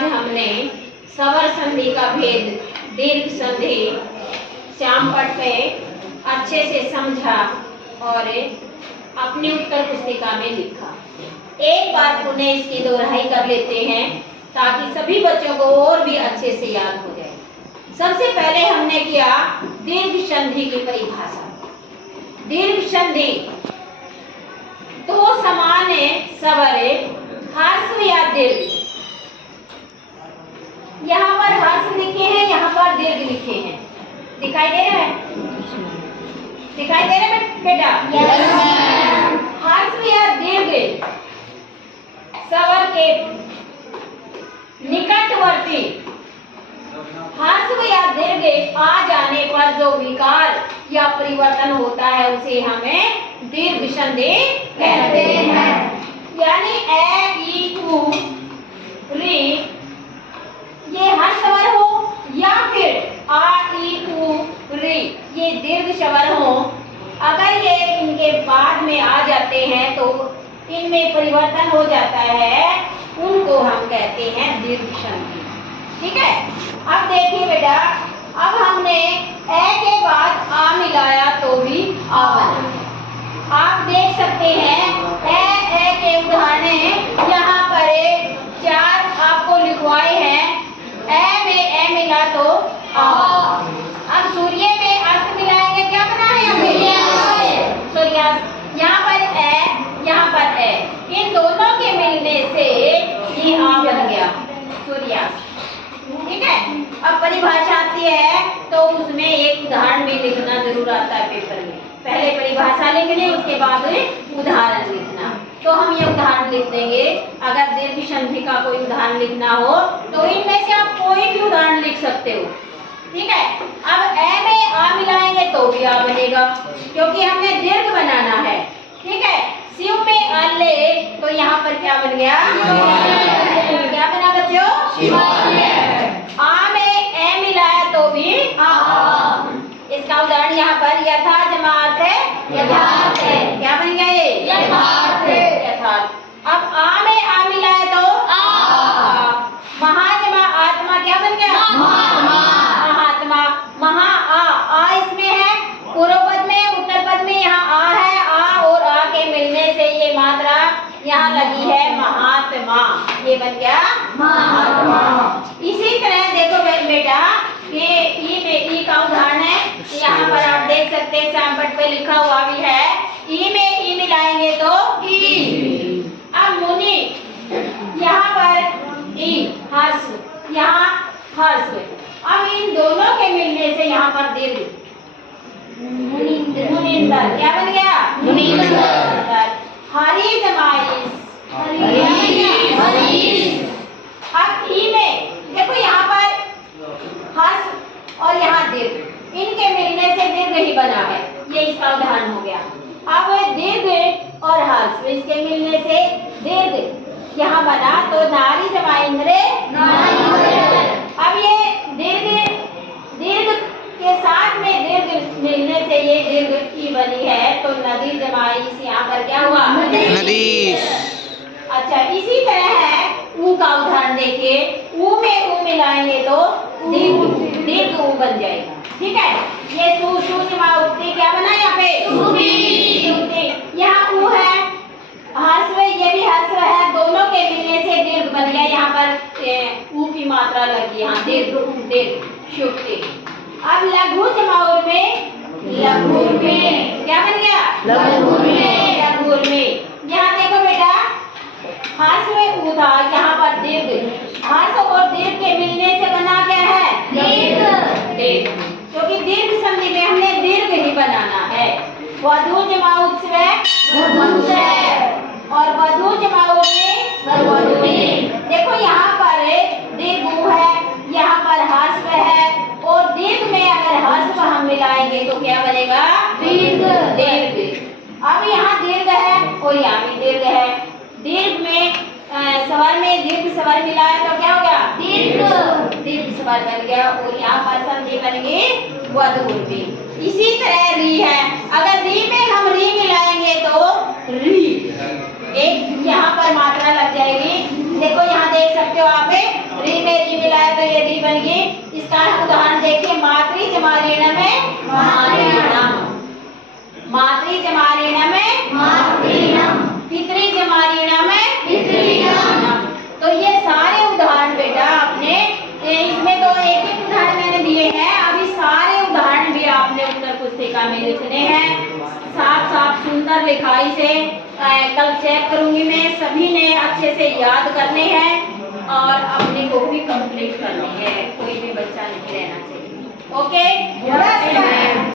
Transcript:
आज हमने स्वर संधि का भेद दीर्घ संधि श्यामपट्ट पे अच्छे से समझा और अपनी उत्तर पुस्तिका में लिखा। एक बार पुनः इसकी दोहराई कर लेते हैं ताकि सभी बच्चों को और भी अच्छे से याद हो जाए। सबसे पहले हमने किया दीर्घ संधि की परिभाषा। दीर्घ संधि दो समान स्वर ह्रस्व या दीर्घ, यहाँ पर ह्रस्व लिखे हैं, यहाँ पर दीर्घ लिखे हैं। दिखाई दे रहा है? दिखाई दे रहा है बेटा? ह्रस्व या दीर्घ स्वर के निकटवर्ती ह्रस्व या दीर्घ आ जाने पर जो विकार या परिवर्तन होता है उसे हमें दीर्घ संधि कहते हैं। यानी ए, ई, उ, री ये ह्रस्व स्वर हो या फिर आ, ई, उ, री ये दीर्घ स्वर हो, अगर ये इनके बाद में आ जाते हैं तो इनमें परिवर्तन हो जाता है, उनको हम कहते हैं दीर्घ संधि। ठीक है? अब देखिए बेटा, अब हमने ए के बाद आ मिलाया तो भी आ बना। आप देख सकते हैं ए के उदाहरण यहाँ पर 4 आपको लिखवाए हैं। ए में ए मिला तो आ। अब सूर्य में अस्त मिलाएंगे, क्या बना है हमें? सूर्यास्त। यहाँ पर ए, यहाँ पर ए, इन दोनों के मिलने से ये आ बन गया सूर्यास्त। ठीक है? अब परिभाषा आती है तो उसमें एक उदाहरण भी लिखना जरूर आता है पेपर में। पहले परिभाषा लिखनी, उसके बाद उदाहरण लिखना। तो हम ये उदाहरण लिख देंगे। अगर दीर्घ संधि का कोई उदाहरण लिखना हो तो इनमें से आप कोई भी उदाहरण लिख सकते हो। ठीक है? अब ए में आ मिलाएंगे तो भी आ बनेगा, क्योंकि हमने दीर्घ बनाना है। ठीक है? शिव में आ ले तो यहाँ पर क्या बन गया? क्या बना बच्चों? आ में ए मिलाया तो भी आ। इसका उदाहरण यहाँ पर यथा जमा अर्थ है यथार्थ है। क्या बन गया ये? यथार्थ। यथार्थ। अब आ में आ मिलाया तो आ। महा जमा आत्मा क्या बन गया? महात्मा। महा आ इसमें है, पूर्व पद में उत्तर पद में यहाँ आ है, आ और आ के मिलने से ये मात्रा यहाँ लगी है महात्मा, ये बन गया महात्मा। इसी तरह देखो बेटा, ये ई में ई का उदाहरण है, यहाँ पर आप देख सकते हैं श्यामपट्ट पे लिखा हुआ भी है। ई में ई मिलाएंगे तो ई। अब मुनि, यहाँ पर ई ह्रस्व, यहाँ ह्रस्व। अब इन दोनों के मिलने से यहाँ पर दीर्घ मुनिंदर। क्या बन गया? मुनिंदर। हरी जमाइश। अब ई में देखो यहाँ पर ह्रस्व और यहाँ दीर्घ, इनके मिलने से दीर्घ ही बना है, ये इसका उदाहरण हो गया। अब दीर्घ और ह्रस्व इसके मिलने से दीर्घ यहाँ बना तो नारी जमा इंद्र। अब ये दीर्घ के साथ में दीर्घ मिलने से ये दीर्घ ई बनी है तो नदी जमा इस, यहाँ पर क्या हुआ? नदी। अच्छा, इसी तरह है ऊ का उदाहरण देखिए। ऊ में ऊ मिलाएंगे तो दीर्घ ऊ बन जाएगा। ठीक है? ये सु जमा उक्ति क्या बना यहाँ पे? यहाँ ऊ है ह्रस्व, ये भी ह्रस्व है, दोनों के मिलने से दीर्घ बन गया। यहाँ पर ऊ की मात्रा लगी, यहाँ दीर्घ शुक्ति। अब लघु जमाउर में लघुर में क्या बन गया? लघुर में। यहाँ देखो बेटा, ह्रस्व में ऊ था, यहाँ पर दीर्घ, ह्रस्व और दीर्घ के मिलने से बना क्या है? दीर्घ। क्योंकि दीर्घ संधि में हमने दीर्घ ही बनाना है। वधु जमा उत्सव और वधु जमा में देखो यहाँ पर दीर्घ ऊ है, यहाँ पर ह्रस्व है और दीर्घ में अगर ह्रस्व हम मिलाएंगे तो क्या बनेगा? दीर्घ। अब यहाँ दीर्घ है और यहाँ भी दीर्घ है। दीर्घ में स्वर में दीर्घ स्वर मिलाया तो क्या हो गया? दीर्घ स्वर बन गया और यहाँ पर संधि बन गई वधुर्वी। इसी तरह री है, अगर री में हम री मिलाएंगे तो री, एक यहाँ पर मात्रा लग जाएगी। देखो यहाँ देख सकते हो आप री में री मिलाया तो ये री बन गई। इसका उदाहरण देखिए, मातृ जमारीण में मातृणम, मातृ जमारीण में मातृणम, पितृ जमारीण में पितृणम। तो ये सारे उदाहरण बेटा आपने, इसमें तो एक एक उदाहरण मैंने दिए हैं, अभी सारे उदाहरण भी आपने उत्तर पुस्तिका में लिखने हैं साफ साफ सुंदर लिखाई से। कल चेक करूंगी मैं, सभी ने अच्छे से याद करने हैं और अपनी बुक भी कंप्लीट करनी है, कोई भी बच्चा नहीं रहना चाहिए। ओके।